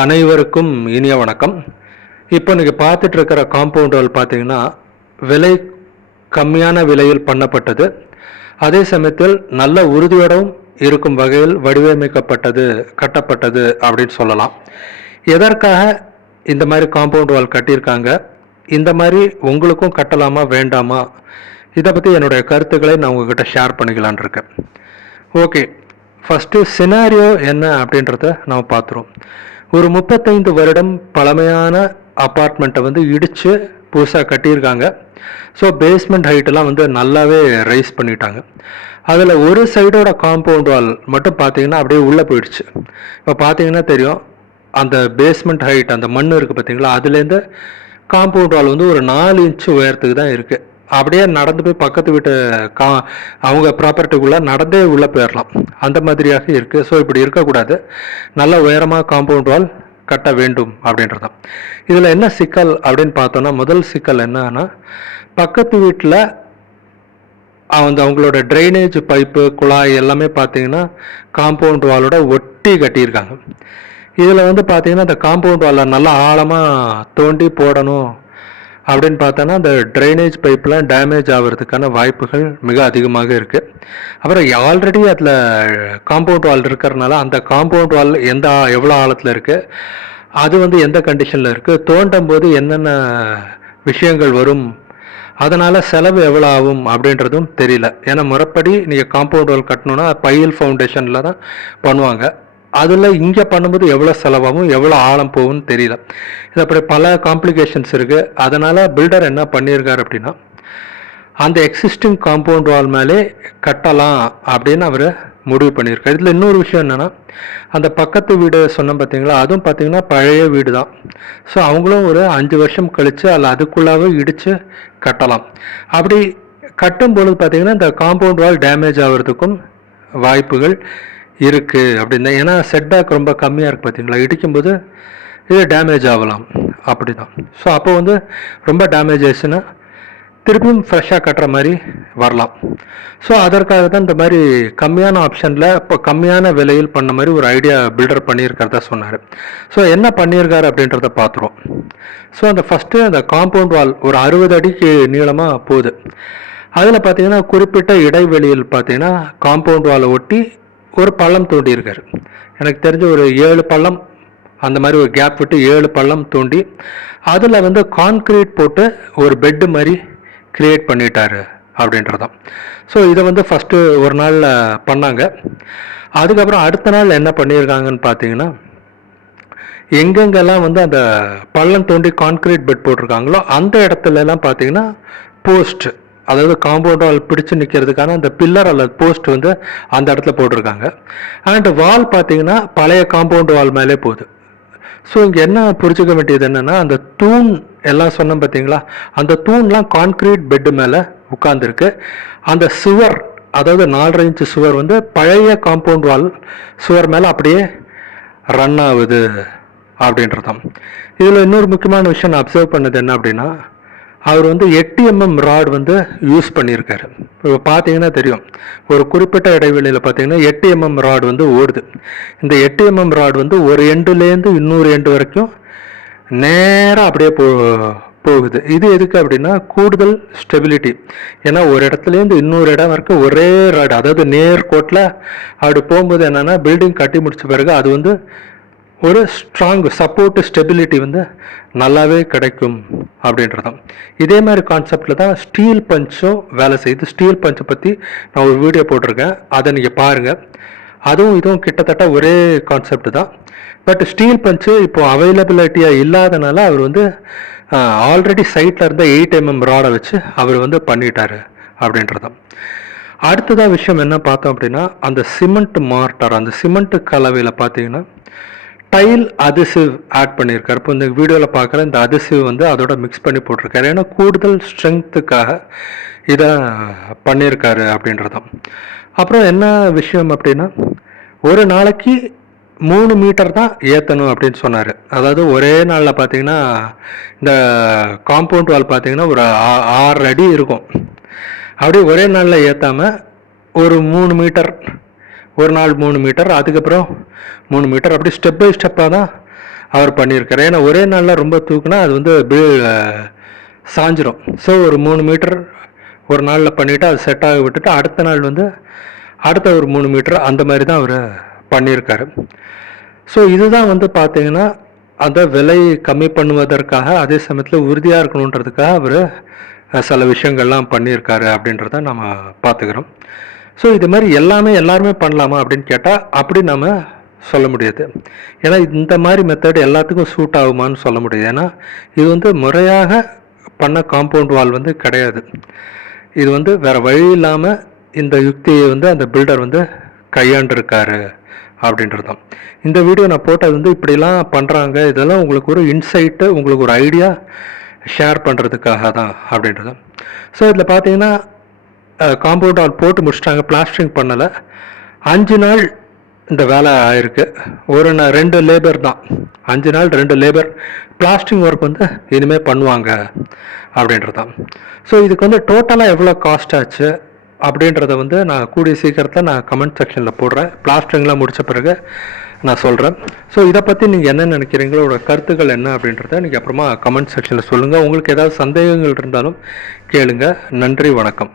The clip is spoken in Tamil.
அனைவருக்கும் இனிய வணக்கம். இப்போ நீங்கள் பார்த்துட்டு இருக்கிற காம்பவுண்ட் வால் பார்த்தீங்கன்னா விலை கம்மியான விலையில் பண்ணப்பட்டது. அதே சமயத்தில் நல்ல உறுதியோடும் இருக்கும் வகையில் வடிவமைக்கப்பட்டது, கட்டப்பட்டது அப்படின்னு சொல்லலாம். எதற்காக இந்த மாதிரி காம்பவுண்ட் வால் கட்டியிருக்காங்க, இந்த மாதிரி உங்களுக்கும் கட்டலாமா வேண்டாமா, இதை பற்றி என்னுடைய கருத்துக்களை நான் உங்ககிட்ட ஷேர் பண்ணிக்கலான் இருக்கேன். ஓகே, ஃபஸ்ட்டு சினாரியோ என்ன அப்படின்றத நம்ம பார்த்துருவோம். ஒரு 35 வருடம் பழமையான அப்பார்ட்மெண்ட்டை வந்து இடித்து புதுசாக கட்டியிருக்காங்க. ஸோ பேஸ்மெண்ட் ஹைட்டெல்லாம் வந்து நல்லாவே ரைஸ் பண்ணிட்டாங்க. அதில் ஒரு சைடோட காம்பவுண்ட் வால் மட்டும் பார்த்தீங்கன்னா அப்படியே உள்ளே போயிடுச்சு. இப்போ பார்த்தீங்கன்னா தெரியும், அந்த பேஸ்மெண்ட் ஹைட், அந்த மண் இருக்குது பார்த்தீங்களா, அதுலேருந்து காம்பவுண்ட் வால் வந்து ஒரு 4 இன்ச்சு உயரத்துக்கு தான் இருக்குது. அப்படியே நடந்து போய் பக்கத்து வீட்டு அவங்க ப்ராப்பர்ட்டிக்குள்ளே நடந்தே உள்ளே போயிடலாம், அந்த மாதிரியாக இருக்குது. ஸோ இப்படி இருக்கக்கூடாது, நல்ல உயரமாக காம்பவுண்ட் வால் கட்ட வேண்டும் அப்படின்றதான். இதில் என்ன சிக்கல் அப்படின்னு பார்த்தோன்னா, முதல் சிக்கல் என்னன்னா, பக்கத்து வீட்டில் அவங்களோட ட்ரைனேஜ் பைப்பு, குழாய் எல்லாமே பார்த்தீங்கன்னா காம்பவுண்ட் வாலோட ஒட்டி கட்டியிருக்காங்க. இதில் வந்து பார்த்தீங்கன்னா இந்த காம்பவுண்ட் வாலை நல்லா ஆழமாக தோண்டி போடணும் அப்படின்னு பார்த்தோன்னா அந்த ட்ரைனேஜ் பைப்லாம் டேமேஜ் ஆகிறதுக்கான வாய்ப்புகள் மிக அதிகமாக இருக்குது. அப்புறம் ஆல்ரெடி அதில் காம்பவுண்ட் வால் இருக்கிறதுனால அந்த காம்பவுண்ட் வால் எவ்வளோ ஆழத்தில் இருக்குது, அது வந்து எந்த கண்டிஷனில் இருக்குது, தோண்டும் போது என்னென்ன விஷயங்கள் வரும், அதனால் செலவு எவ்வளோ ஆகும் அப்படின்றதும் தெரியல. ஏன்னா முறைப்படி நீங்கள் காம்பவுண்ட் வால் கட்டணுன்னா பைல் ஃபவுண்டேஷனில் தான் பண்ணுவாங்க. அதில் இங்கே பண்ணும்போது எவ்வளோ செலவாகும், எவ்வளோ ஆழம் போகும்னு தெரியல. இது அப்படி பல காம்ப்ளிகேஷன்ஸ் இருக்குது. அதனால் பில்டர் என்ன பண்ணியிருக்கார் அப்படின்னா, அந்த எக்ஸிஸ்டிங் காம்பவுண்ட் வால் மேலே கட்டலாம் அப்படின்னு அவர் முடிவு பண்ணியிருக்காரு. இதில் இன்னொரு விஷயம் என்னென்னா, அந்த பக்கத்து வீடு சொன்னோம் பார்த்தீங்களா, அதுவும் பார்த்தீங்கன்னா பழைய வீடு தான். ஸோ அவங்களும் ஒரு 5 வருஷம் கழித்து அதில் அதுக்குள்ளாவே இடித்து கட்டலாம். அப்படி கட்டும்பொழுது பார்த்தீங்கன்னா இந்த காம்பவுண்ட் வால் டேமேஜ் ஆகிறதுக்கும் வாய்ப்புகள் இருக்குது அப்படின்னு. ஏன்னா செட்பேக் ரொம்ப கம்மியாக இருக்குது பார்த்தீங்களா, இடிக்கும்போது இது டேமேஜ் ஆகலாம் அப்படி தான். ஸோ அப்போ வந்து ரொம்ப டேமேஜ் ஆயிடுச்சுன்னா திருப்பியும் ஃப்ரெஷ்ஷாக கட்டுற மாதிரி வரலாம். ஸோ அதற்காக தான் இந்த மாதிரி கம்மியான ஆப்ஷனில் இப்போ கம்மியான விலையில் பண்ண மாதிரி ஒரு ஐடியா பில்டர் பண்ணியிருக்கிறதா சொன்னார். ஸோ என்ன பண்ணியிருக்காரு அப்படின்றத பார்த்துருவோம். ஸோ அந்த ஃபஸ்ட்டு அந்த காம்பவுண்ட் வால் ஒரு 60 அடிக்கு நீளமாக போகுது. அதில் பார்த்தீங்கன்னா குறிப்பிட்ட இடைவெளியில் பார்த்தீங்கன்னா காம்பவுண்ட் வாலை ஒட்டி ஒரு பள்ளம் தோண்டியிருக்காரு. எனக்கு தெரிஞ்ச ஒரு 7 பள்ளம், அந்த மாதிரி ஒரு கேப் விட்டு 7 பள்ளம் தோண்டி அதில் வந்து கான்க்ரீட் போட்டு ஒரு பெட்டு மாதிரி கிரியேட் பண்ணிட்டாரு அப்படின்றதான். ஸோ இதை வந்து ஃபஸ்ட்டு ஒரு நாளில் பண்ணாங்க. அதுக்கப்புறம் அடுத்த நாள் என்ன பண்ணியிருக்காங்கன்னு பார்த்தீங்கன்னா, எங்கெங்கெல்லாம் வந்து அந்த பள்ளம் தோண்டி கான்க்ரீட் பெட் போட்டிருக்காங்களோ அந்த இடத்துலலாம் பார்த்தீங்கன்னா போஸ்ட், அதாவது காம்பவுண்ட் வால் பிடிச்சு நிற்கிறதுக்கான அந்த பில்லர் அல்லது போஸ்ட் வந்து அந்த இடத்துல போட்டிருக்காங்க. அண்ட் வால் பார்த்தீங்கன்னா பழைய காம்பவுண்ட் வால் மேலே போகுது. ஸோ இங்கே என்ன புரிஞ்சுக்க வேண்டியது என்னென்னா, அந்த தூண் எல்லாம் சொன்னோம் பார்த்தீங்களா, அந்த தூண்லாம் கான்க்ரீட் பெட்டு மேலே உட்காந்துருக்கு. அந்த சுவர், அதாவது 4.5 இன்ச்சு சுவர் வந்து பழைய காம்பவுண்ட் வால் சுவர் மேலே அப்படியே ரன் ஆகுது அப்படின்றதான். இதில் இன்னொரு முக்கியமான விஷயம் நான் அப்சர்வ் பண்ணது என்ன அப்படின்னா, அவர் வந்து 8 mm ராட் வந்து யூஸ் பண்ணியிருக்காரு. இப்போ பார்த்தீங்கன்னா தெரியும், ஒரு குறிப்பிட்ட இடைவெளியில் பார்த்தீங்கன்னா 8 mm ராட் வந்து ஓடுது. இந்த 8 mm ராட் வந்து ஒரு எண்டுலேருந்து இன்னொரு எண்டு வரைக்கும் நேராக அப்படியே போகுது. இது எதுக்கு அப்படின்னா கூடுதல் ஸ்டெபிலிட்டி. ஏன்னா ஒரு இடத்துலேருந்து இன்னொரு இடம் வரைக்கும் ஒரே ராட், அதாவது நேர்கோட்டில் அப்படி போகும்போது என்னென்னா பில்டிங் கட்டி முடிச்ச பிறகு அது வந்து ஒரு ஸ்ட்ராங் சப்போர்ட் ஸ்டெபிலிட்டி வந்து நல்லாவே கிடைக்கும் அப்படின்றதான். இதே மாதிரி கான்செப்டில் தான் ஸ்டீல் பஞ்சும் வேலை செய்யுது. ஸ்டீல் பஞ்சை பற்றி நான் ஒரு வீடியோ போட்டிருக்கேன், அதை நீங்கள் பாருங்கள். அதுவும் இதுவும் கிட்டத்தட்ட ஒரே கான்செப்ட் தான். பட் ஸ்டீல் பஞ்சு இப்போது அவைலபிலிட்டியாக இல்லாதனால அவர் வந்து ஆல்ரெடி சைட்டில் இருந்த 8 mm ராடை வச்சு அவர் வந்து பண்ணிட்டாரு அப்படின்றதான். அடுத்ததான் விஷயம் என்ன பார்த்தோம் அப்படின்னா, அந்த சிமெண்ட் மார்ட்டார், அந்த சிமெண்ட் கலவையில் பார்த்தீங்கன்னா டைல் அதிசிவ் ஆட் பண்ணியிருக்காரு. இப்போ இந்த வீடியோவில் பார்க்குற இந்த அதிசிவ் வந்து அதோட மிக்ஸ் பண்ணி போட்டிருக்காரு. ஏன்னா கூடுதல் ஸ்ட்ரென்த்துக்காக இதை பண்ணியிருக்காரு அப்படின்றதான். அப்புறம் என்ன விஷயம் அப்படின்னா, ஒரு நாளைக்கு 3 மீட்டர் தான் ஏற்றணும் அப்படின்னு சொன்னார். அதாவது ஒரே நாளில் பார்த்தீங்கன்னா இந்த காம்பவுண்ட் வால் பார்த்தீங்கன்னா ஒரு 6 அடி இருக்கும். அப்படி ஒரே நாளில் ஏற்றாமல் ஒரு 3 மீட்டர், ஒரு நாள் 3 மீட்டர், அதுக்கப்புறம் 3 மீட்டர், அப்படி ஸ்டெப் பை ஸ்டெப்பாக தான் அவர் பண்ணியிருக்காரு. ஏன்னா ஒரே நாளில் ரொம்ப தூக்குனா அது வந்து சாஞ்சிரும். ஸோ ஒரு 3 மீட்டர் ஒரு நாளில் பண்ணிவிட்டு அது செட் ஆக விட்டுட்டு அடுத்த நாள் வந்து அடுத்த ஒரு 3 மீட்டர் அந்த மாதிரி தான் அவர் பண்ணியிருக்காரு. ஸோ இதுதான் வந்து பார்த்தீங்கன்னா அந்த விலை கம்மி பண்ணுவதற்காக அதே சமயத்தில் உறுதியாக இருக்கணுன்றதுக்காக அவர் சில விஷயங்கள்லாம் பண்ணியிருக்காரு அப்படின்றத நம்ம பார்த்துக்கிறோம். ஸோ இது மாதிரி எல்லாருமே பண்ணலாமா அப்படின்னு கேட்டால் அப்படி நம்ம சொல்ல முடியாது. ஏன்னா இந்த மாதிரி மெத்தட் எல்லாத்துக்கும் சூட் ஆகுமான்னு சொல்ல முடியாது. ஏன்னா இது வந்து முறையாக பண்ண காம்பவுண்ட் வால் வந்து கிடையாது. இது வந்து வேறு வழி இல்லாமல் இந்த யுக்தியை வந்து அந்த பில்டர் வந்து கையாண்டிருக்காரு அப்படின்றது தான். இந்த வீடியோ நான் போட்டது வந்து இப்படிலாம் பண்ணுறாங்க, இதெல்லாம் உங்களுக்கு ஒரு இன்சைட்டு, உங்களுக்கு ஒரு ஐடியா ஷேர் பண்ணுறதுக்காக தான் அப்படின்றது. ஸோ இதில் பார்த்தீங்கன்னா காம்பவுண்ட் வால் போட்டு முடிச்சிட்டாங்க, பிளாஸ்டரிங் பண்ணலை. 5 நாள் இந்த வேலை ஆயிருக்கு. 2 லேபர் தான், 5 நாள் 2 லேபர் பிளாஸ்டரிங் ஒர்க் வந்து இனிமேல் பண்ணுவாங்க அப்படின்றது தான். ஸோ இதுக்கு வந்து டோட்டலாக எவ்வளோ காஸ்ட் ஆச்சு அப்படின்றத வந்து நான் கூடிய சீக்கிரத்தில் நான் கமெண்ட் செக்ஷனில் போடுறேன். பிளாஸ்டரிங்லாம் முடித்த பிறகு நான் சொல்கிறேன். ஸோ இதை பற்றி நீங்கள் என்ன நினைக்கிறீங்களோ, உங்களோட கருத்துக்கள் என்ன அப்படின்றத நீங்கள் அப்புறமா கமெண்ட் செக்ஷனில் சொல்லுங்கள். உங்களுக்கு ஏதாவது சந்தேகங்கள் இருந்தாலும் கேளுங்க. நன்றி, வணக்கம்.